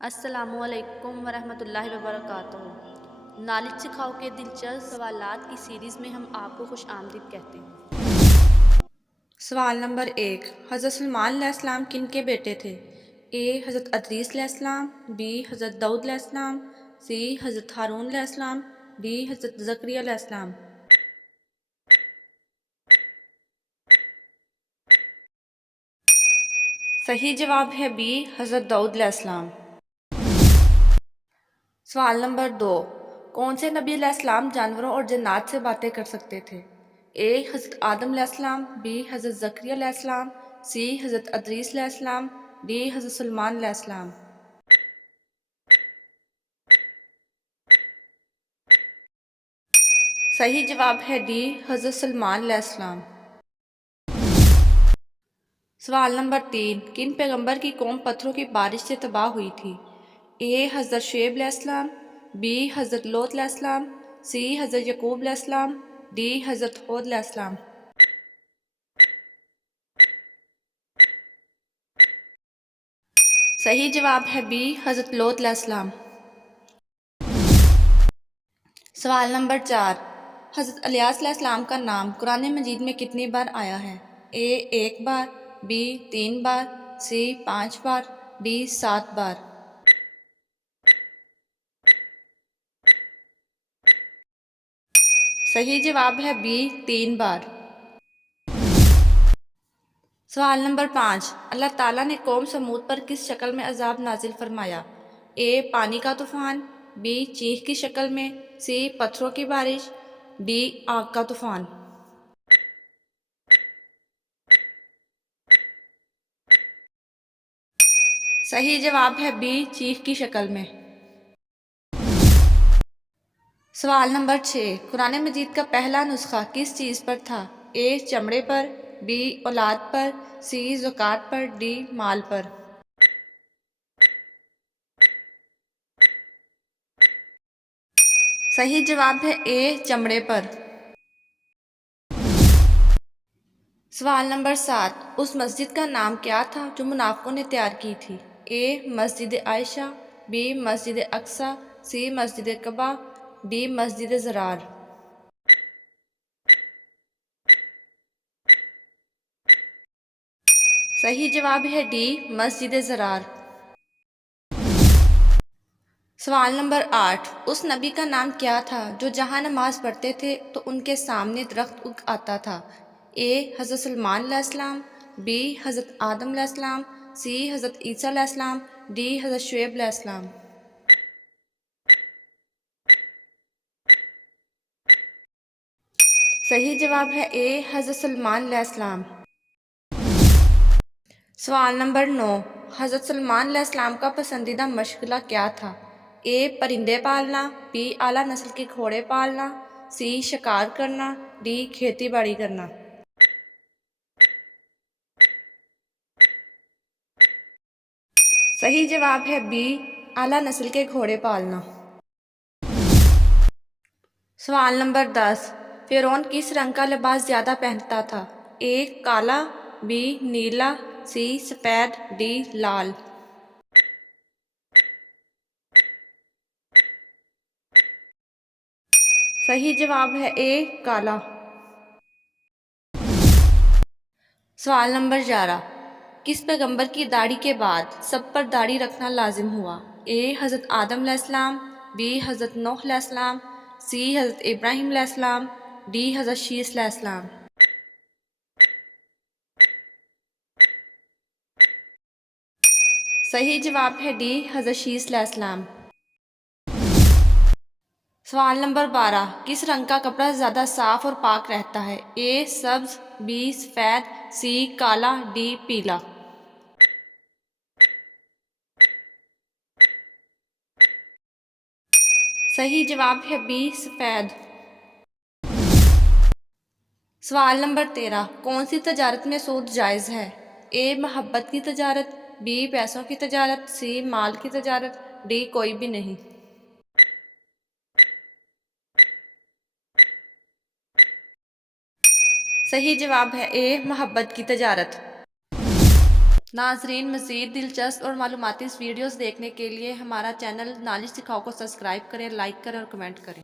السلام علیکم ورحمۃ اللہ وبرکاتہ۔ نالج سکھاؤ کے دلچسپ سوالات کی سیریز میں ہم آپ کو خوش آمدید کہتے ہیں۔ سوال نمبر 1، حضرت سلیمان علیہ السلام کن کے بیٹے تھے؟ اے حضرت ادریس علیہ السلام، بی حضرت داؤد علیہ السلام، سی حضرت ہارون علیہ السلام، ڈی حضرت زکریا علیہ السلام۔ صحیح جواب ہے بی حضرت داؤد علیہ السلام۔ سوال نمبر 2، کون سے نبی علیہ السلام جانوروں اور جنات سے باتیں کر سکتے تھے؟ اے حضرت آدم علیہ السلام، بی حضرت زکریا علیہ السلام، سی حضرت ادریس علیہ السلام، ڈی حضرت سلیمان علیہ السلام۔ صحیح جواب ہے ڈی حضرت سلیمان علیہ السلام۔ سوال نمبر 3، کن پیغمبر کی قوم پتھروں کی بارش سے تباہ ہوئی تھی؟ اے حضرت شعیب علیہ السلام، بی حضرت لوط علیہ السلام، سی حضرت یعقوب علیہ السلام، ڈی حضرت ہود علیہ السلام۔ صحیح جواب ہے بی حضرت لوط علیہ السلام۔ سوال نمبر 4، حضرت الیاس علیہ السلام کا نام قرآن مجید میں کتنی بار آیا ہے؟ اے 1 بار، بی 3 بار، سی 5 بار، ڈی 7 بار۔ صحیح جواب ہے بی 3 بار۔ سوال نمبر 5، اللہ تعالیٰ نے قوم سمود پر کس شکل میں عذاب نازل فرمایا؟ اے پانی کا طوفان، بی چیخ کی شکل میں، سی پتھروں کی بارش، ڈی آگ کا طوفان۔ صحیح جواب ہے بی چیخ کی شکل میں۔ سوال نمبر 6، قرآن مجید کا پہلا نسخہ کس چیز پر تھا؟ اے چمڑے پر، بی اولاد پر، سی زکوٰۃ پر، ڈی مال پر۔ صحیح جواب ہے اے چمڑے پر۔ سوال نمبر 7، اس مسجد کا نام کیا تھا جو منافقوں نے تیار کی تھی؟ اے مسجد عائشہ، be Masjid Aqsa, C Masjid Quba, D مسجد ضرار۔ صحیح جواب ہے ڈی مسجد ضرار۔ سوال نمبر 8، اس نبی کا نام کیا تھا جو جہاں نماز پڑھتے تھے تو ان کے سامنے درخت اگ آتا تھا؟ اے حضرت سلیمان علیہ السلام، بی حضرت آدم علیہ السلام، سی حضرت عیسیٰ علیہ السلام، ڈی حضرت شعیب علیہ السلام۔ صحیح جواب ہے اے حضرت سلیمان علیہ السلام۔ سوال نمبر 9، حضرت سلیمان علیہ السلام کا پسندیدہ مشغلہ کیا تھا؟ اے پرندے پالنا، بی اعلیٰ نسل کے گھوڑے پالنا، سی شکار کرنا، ڈی کھیتی باڑی کرنا۔ صحیح جواب ہے بی اعلیٰ نسل کے گھوڑے پالنا۔ سوال نمبر 10، فرعون کس رنگ کا لباس زیادہ پہنتا تھا؟ اے کالا، بی نیلا، سی سفید، ڈی لال۔ صحیح جواب ہے اے کالا۔ سوال نمبر 11، کس پیغمبر کی داڑھی کے بعد سب پر داڑھی رکھنا لازم ہوا؟ اے حضرت آدم علیہ السلام، بی حضرت نوح علیہ السلام، سی حضرت ابراہیم علیہ السلام، ڈی حضرت شیس علیہ السلام۔ صحیح جواب ہے ڈی حضرت شیس علیہ السلام۔ سوال نمبر 12، کس رنگ کا کپڑا زیادہ صاف اور پاک رہتا ہے؟ اے سبز، بی سفید، سی کالا، ڈی پیلا۔ صحیح جواب ہے بی سفید۔ سوال نمبر 13، کون سی تجارت میں سود جائز ہے؟ اے محبت کی تجارت، بی پیسوں کی تجارت، سی مال کی تجارت، ڈی کوئی بھی نہیں۔ صحیح جواب ہے اے محبت کی تجارت۔ ناظرین، مزید دلچسپ اور معلوماتی ویڈیوز دیکھنے کے لیے ہمارا چینل نالج سکھاؤ کو سبسکرائب کریں، لائک کریں اور کمنٹ کریں۔